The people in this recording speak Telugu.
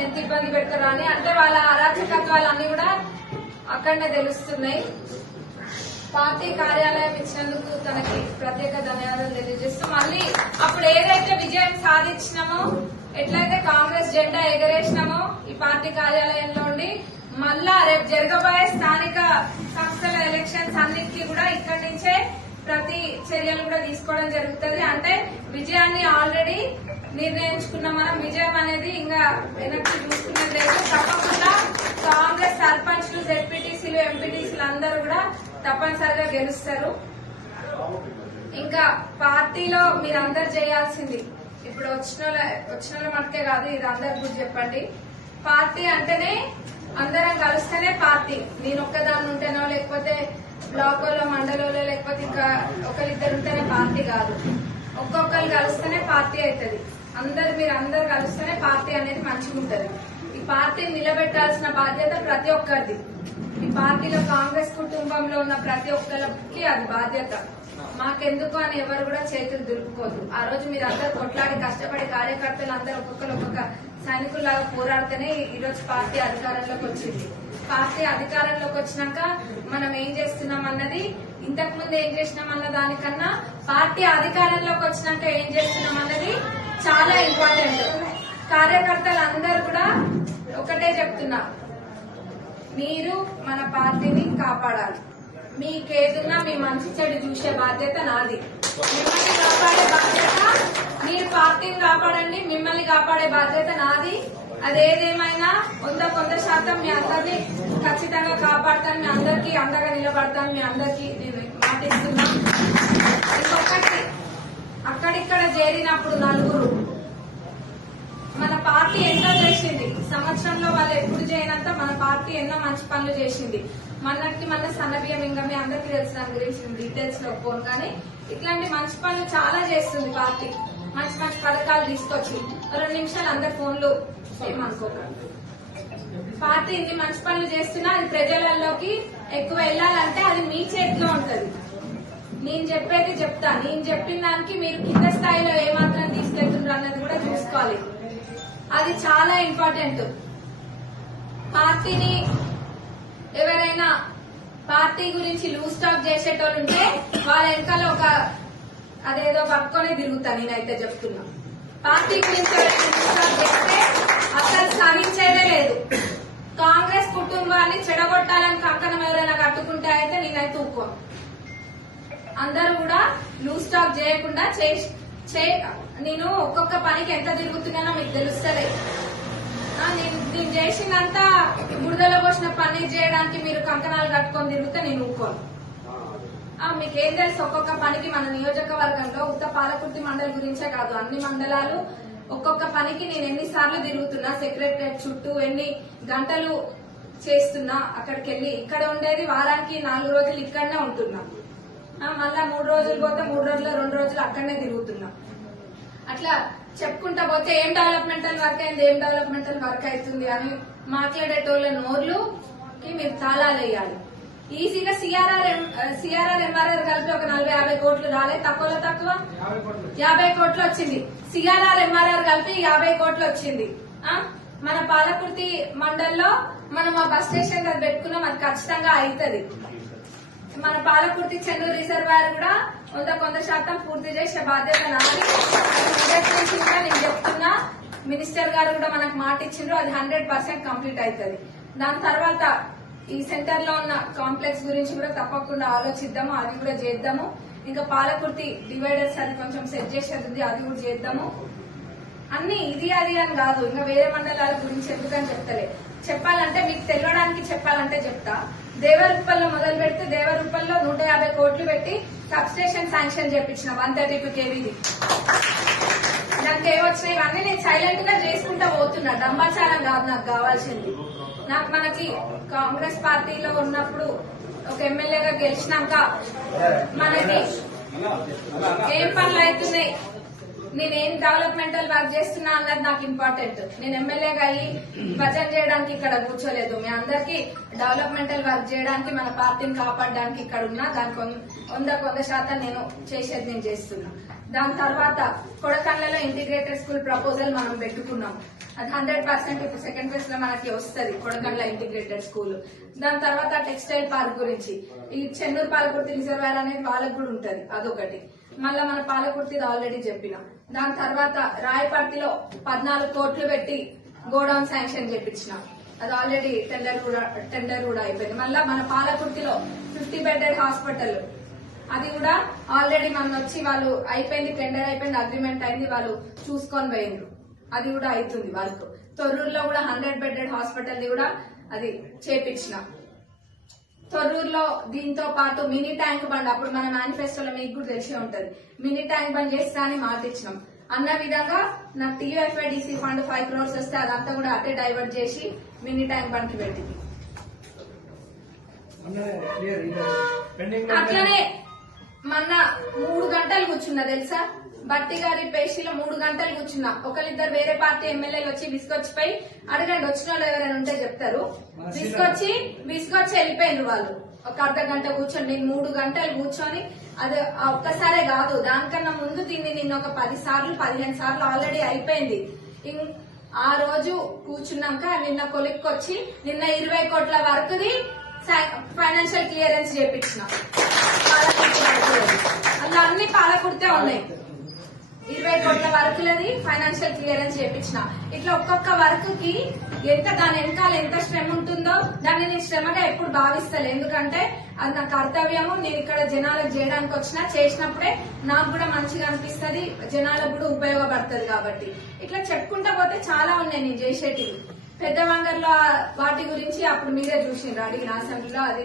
వాళ్ళని ఎంత ఇబ్బంది పెడతారు అని అంటే వాళ్ళ అరాచకత్వాలన్నీ కూడా అక్కడనే తెలుస్తున్నాయి. పార్టీ కార్యాలయం ఇచ్చినందుకు తనకి ప్రత్యేక ధన్యవాదాలు తెలియజేస్తూ మళ్ళీ అప్పుడు ఏదైతే విజయం సాధించినామో ఎట్లయితే కాంగ్రెస్ జెండా ఎగరేసినామో ఈ పార్టీ కార్యాలయంలో ఉండి మళ్ళా రేపు జరగబోయే స్థానిక సంస్థల ఎలక్షన్స్ అన్నిటికీ కూడా ఇక్కడి నుంచే ప్రతి చర్యలు కూడా తీసుకోవడం జరుగుతుంది. అంటే విజయాన్ని ఆల్రెడీ నిర్ణయించుకున్న. మనం విజయం అనేది ఇంకా వెనక్కి చూసుకునేది లేదు. తప్పకుండా కాంగ్రెస్ సర్పంచ్లు జెడ్పీటీసీలు ఎంపీటీసీలు అందరూ కూడా తప్పనిసరిగా గెలుస్తారు. ఇంకా పార్టీలో మీరందరు చేయాల్సింది ఇప్పుడు వచ్చిన వాళ్ళ- వచ్చిన మటుకే కాదు ఇది అందరు కూడా చెప్పండి. పార్టీ అంటేనే అందరం కలిస్తేనే పార్టీ. నేను ఒక్కదాన్ని ఉంటేనో లేకపోతే బ్లాకులో మండలంలో లేకపోతే ఇంకా ఒకరిద్దరు ఉంటేనే పార్టీ కాదు. ఒక్కొక్కరు కలిస్తేనే పార్టీ అవుతుంది. అందరు మీరు అందరు కలిస్తేనే పార్టీ అనేది మంచిగా ఉంటుంది. ఈ పార్టీని నిలబెట్టాల్సిన బాధ్యత ప్రతి ఒక్కరిది. ఈ పార్టీలో కాంగ్రెస్ కుటుంబంలో ఉన్న ప్రతి ఒక్కరికి అది బాధ్యత. మాకెందుకు అని ఎవరు కూడా చేతులు దులుపుకోదు. ఆ రోజు మీరు అందరు కొట్లాడి కష్టపడి కార్యకర్తలు అందరూ ఒక్కొక్కరు ఒక్కొక్క సైనికుల్లాగా పోరాడితేనే ఈరోజు పార్టీ అధికారంలోకి వచ్చింది. పార్టీ అధికారంలోకి వచ్చినాక మనం ఏం చేస్తున్నాం అన్నది ఇంతకు ముందు ఏం చేసినాం అన్న దానికన్నా పార్టీ అధికారంలోకి వచ్చినాక ఏం చేస్తున్నాం అన్నది చాలా ఇంపార్టెంట్. కార్యకర్తలు అందరు కూడా ఒకటే చెప్తున్నా. మీరు మన పార్టీని కాపాడాలి. మీకేదున్నా మీ మంచి చెడు చూసే బాధ్యత నాది. మిమ్మల్ని కాపాడే బాధ్యత మీరు పార్టీని కాపాడండి మిమ్మల్ని కాపాడే బాధ్యత నాది. అదేదేమైనా వంద వంద శాతం మీ అందరినీ ఖచ్చితంగా కాపాడతాను. మీ అందరికీ అండగా నిలబడతాను. మీ అందరికీ నేను మాటిస్తున్నా ఇంకొకటి అక్కడిక్కడ చేరినప్పుడు నలుగురు. మన పార్టీ ఎన్నో చేసింది. సంవత్సరంలో వాళ్ళు ఎప్పుడు చేయనంత మన పార్టీ ఎన్నో మంచి పనులు చేసింది. మనకి మన సన్నబియ్యం ఇంకా మీ అందరికీ తెలుసు దాని గురించి డీటెయిల్స్లో పోను కానీ ఇట్లాంటి మంచి పనులు చాలా చేస్తుంది పార్టీ. మంచి మంచి పథకాలు తీసుకొచ్చి రెండు నిమిషాలు అందరు ఫోన్లు ఏమనుకోకండి పార్టీ ఇన్ని మంచి పనులు చేస్తున్నా అది ప్రజలలోకి ఎక్కువ వెళ్ళాలంటే అది మీ చేతిలో ఉంటది. నేను చెప్పేది చెప్తా. నేను చెప్పిన దానికి మీరు కింద స్థాయిలో ఏమాత్రం తీసుకెళ్తున్నారు అన్నది కూడా చూసుకోవాలి. అది చాలా ఇంపార్టెంట్. పార్టీని ఎవరైనా పార్టీ గురించి లూజ్ టాక్ చేసేటోళ్ళు ఉంటే వాళ్ళ వెనకాల ఒక అదేదో పట్టుకొని తిరుగుతా నేనైతే చెప్తున్నా. పార్టీ గురించి ఎవరైనా చేస్తే అసలు సహించేదే లేదు. కాంగ్రెస్ కుటుంబాన్ని చెడగొట్టాలని కంకణం ఎవరైనా కట్టుకుంటే అయితే నేనైతే ఊకోను అందరూ కూడా లూజ్ స్టాక్ చేయకుండా చే- నేను ఒక్కొక్క పనికి ఎంత తిరుగుతున్నానో మీకు తెలుస్తలే. నేను చేసిందంతా బురదలో పోసిన పని చేయడానికి మీరు కంకణాలు కట్టుకొని తిరిగితే నేను ఊకోను మీకేం తెలుసు? ఒక్కొక్క పనికి మన నియోజకవర్గంలో ఉత్త పాలకుర్తి మండలి గురించే కాదు. అన్ని మండలాలు ఒక్కొక్క పనికి నేను ఎన్నిసార్లు తిరుగుతున్నా సెక్రటరేట్ చుట్టూ ఎన్ని గంటలు చేస్తున్నా అక్కడికి వెళ్ళి ఇక్కడ ఉండేది వారానికి నాలుగు రోజులు ఇక్కడనే ఉంటున్నా. మళ్ళా మూడు రోజులు పోతే మూడు రోజులు రెండు రోజులు అక్కడనే తిరుగుతున్నా. అట్లా చెప్పుకుంటా పోతే ఏం డెవలప్మెంటల్ వర్క్ అయింది? ఏం డెవలప్మెంటల్ వర్క్ అవుతుంది అని మాట్లాడేటోళ్ళ నోర్లు కి మీరు తాళాలు వేయాలి ఈజీగా సిఆర్ఆర్ సిఆర్ఆర్ ఎంఆర్ఆర్ కలిపి ఒక నలభై యాభై కోట్లు రాలే. తక్కువలో తక్కువ? యాభై కోట్లు వచ్చింది. సిఆర్ఆర్ ఎంఆర్ఆర్ కలిపి యాభై కోట్లు వచ్చింది. మన పాలకుర్తి మండల్లో మనం ఆ బస్ స్టేషన్ దగ్గర పెట్టుకున్నాం అది ఖచ్చితంగా అవుతుంది. మన పాలకుర్తి చెన్నూరు రిజర్వాయర్ కూడా వంద కొంత శాతం పూర్తి చేసే బాధ్యత నాది. నేను చెప్తున్నా మినిస్టర్ గారు కూడా మనకు మాట ఇచ్చిండ్రు అది హండ్రెడ్ పర్సెంట్ కంప్లీట్ అవుతుంది. దాని తర్వాత ఈ సెంటర్లో ఉన్న కాంప్లెక్స్ గురించి కూడా తప్పకుండా ఆలోచిద్దాము అది కూడా చేద్దాము. ఇంకా పాలకుర్తి డివైడర్స్ అది కొంచెం సెట్ చేసేది అది కూడా చేద్దాము. అన్ని ఇది అది అని కాదు ఇంకా వేరే మండలాల గురించి ఎందుకని చెప్తలే. చెప్పాలంటే మీకు తెలియడానికి చెప్పాలంటే చెప్తా. దేవరూపల్లో మొదలు పెడితే దేవరూపల్లో నూట యాభై కోట్లు పెట్టి సబ్ స్టేషన్ శాంక్షన్ చేపించిన వన్ థర్టీ టూ కేవీది నాకు ఏమొచ్చినాయి ఇవన్నీ నేను సైలెంట్గా చేసుకుంటా పోతున్నా. డంబాచారం కాదు నాకు కావాల్సింది. నాకు మనకి కాంగ్రెస్ పార్టీలో ఉన్నప్పుడు ఒక ఎమ్మెల్యేగా గెలిచినాక మనకి ఏం పనులు అవుతున్నాయి నేనేం డెవలప్మెంటల్ వర్క్ చేస్తున్నా అన్నది నాకు ఇంపార్టెంట్ నేను ఎమ్మెల్యేగా అయ్యి భజన చేయడానికి ఇక్కడ కూర్చోలేదు. మీ అందరికీ డెవలప్మెంటల్ వర్క్ చేయడానికి మన పార్టీని కాపాడడానికి ఇక్కడ ఉన్నా. దాని వందకు వంద శాతం నేను చేసేది నేను చేస్తున్నా. దాని తర్వాత కొడకళ్ళలో ఇంటిగ్రేటెడ్ స్కూల్ ప్రపోజల్ మనం పెట్టుకున్నాం. అది హండ్రెడ్ పర్సెంట్ ఇప్పుడు సెకండ్ ఫేజ్లో మనకి వస్తుంది కొడకండ్ల ఇంటిగ్రేటెడ్ స్కూల్. దాని తర్వాత టెక్స్టైల్ పార్క్ గురించి. ఈ చెన్నూరు పాలకుర్తి రిజర్వాయర్ అనేది వాళ్ళకు కూడా ఉంటుంది అదొకటి. మళ్ళీ మన పాలకుర్తిది ఆల్రెడీ చెప్పిన. దాని తర్వాత రాయపర్తిలో పద్నాలుగు కోట్లు పెట్టి గోడౌన్ శాంక్షన్ చేపించిన. అది ఆల్రెడీ టెండర్ కూడా టెండర్ కూడా అయిపోయింది. మళ్ళా మన పాలకుర్తిలో ఫిఫ్టీ బెడెడ్ హాస్పిటల్ అది కూడా ఆల్రెడీ మన వచ్చి వాళ్ళు అయిపోయింది టెండర్ అయిపోయింది అగ్రిమెంట్ అయింది వాళ్ళు చూసుకొని పోయిండ్రు. అది కూడా అవుతుంది వర్క్ తొర్రూరులో కూడా హండ్రెడ్ బెడెడ్ హాస్పిటల్ కూడా అది చేపించిన. తొర్రూరులో దీంతో పాటు మినీ ట్యాంక్ బండ్ అప్పుడు మన మేనిఫెస్టోలో మీకు కూడా తెలిసే ఉంటది. మినీ ట్యాంక్ బండ్ చేస్తా అని మాట ఇచ్చినాం అన్న విధంగా నాకు టీఎఫ్ఐడిసి ఫండ్ ఫైవ్ క్రోర్స్ వస్తే అదంతా కూడా అటే డైవర్ట్ చేసి మినీ ట్యాంక్ బండ్కి పెట్టింది అట్లనే మొన్న మూడు గంటలు కూర్చున్నా తెలుసా? బట్టి గారి పేషీలో మూడు గంటలు కూర్చున్నా. ఒకరిద్దరు వేరే పార్టీ ఎమ్మెల్యేలు వచ్చి విసుకొచ్చిపోయి అడగండి వచ్చిన వాళ్ళు ఎవరైనా ఉంటే చెప్తారు. విసుకొచ్చి విసుకొచ్చి వెళ్ళిపోయినారు వాళ్ళు. ఒక అర్ధ గంట కూర్చొని నేను మూడు గంటలు కూర్చొని అది ఒక్కసారే కాదు దానికన్నా ముందు దీన్ని నిన్న ఒక పది సార్లు పదిహేను సార్లు ఆల్రెడీ అయిపోయింది. ఆ రోజు కూర్చున్నాక నిన్న కొలిక్కొచ్చి నిన్న ఇరవై కోట్ల వరకుది ఫైనాన్షియల్ క్లియరెన్స్ చేపించిన. పాలకుర్తి వరకులది. అందులో అన్ని ఉన్నాయి. ఇరవై కోట్ల వర్కులది ఫైనాన్షియల్ క్లియరెన్స్ చేపించిన. ఇట్లా ఒక్కొక్క వర్క్కి ఎంత దాని వెనకాల ఎంత శ్రమ ఉంటుందో దాన్ని నేను శ్రమగా ఎప్పుడు భావిస్తాను ఎందుకంటే అది నా కర్తవ్యము. నేను ఇక్కడ జనాలకు చేయడానికి వచ్చినా చేసినప్పుడే నాకు కూడా మంచిగా అనిపిస్తుంది. జనాలకు కూడా ఉపయోగపడుతుంది కాబట్టి. ఇట్లా చెప్పుకుంటా పోతే చాలా ఉన్నాయి నేను చేసేటివి. పెద్ద వంగర్లో వాటి గురించి అప్పుడు మీరే చూసిండ్రు అడిగిన అసెంబ్లీలో అది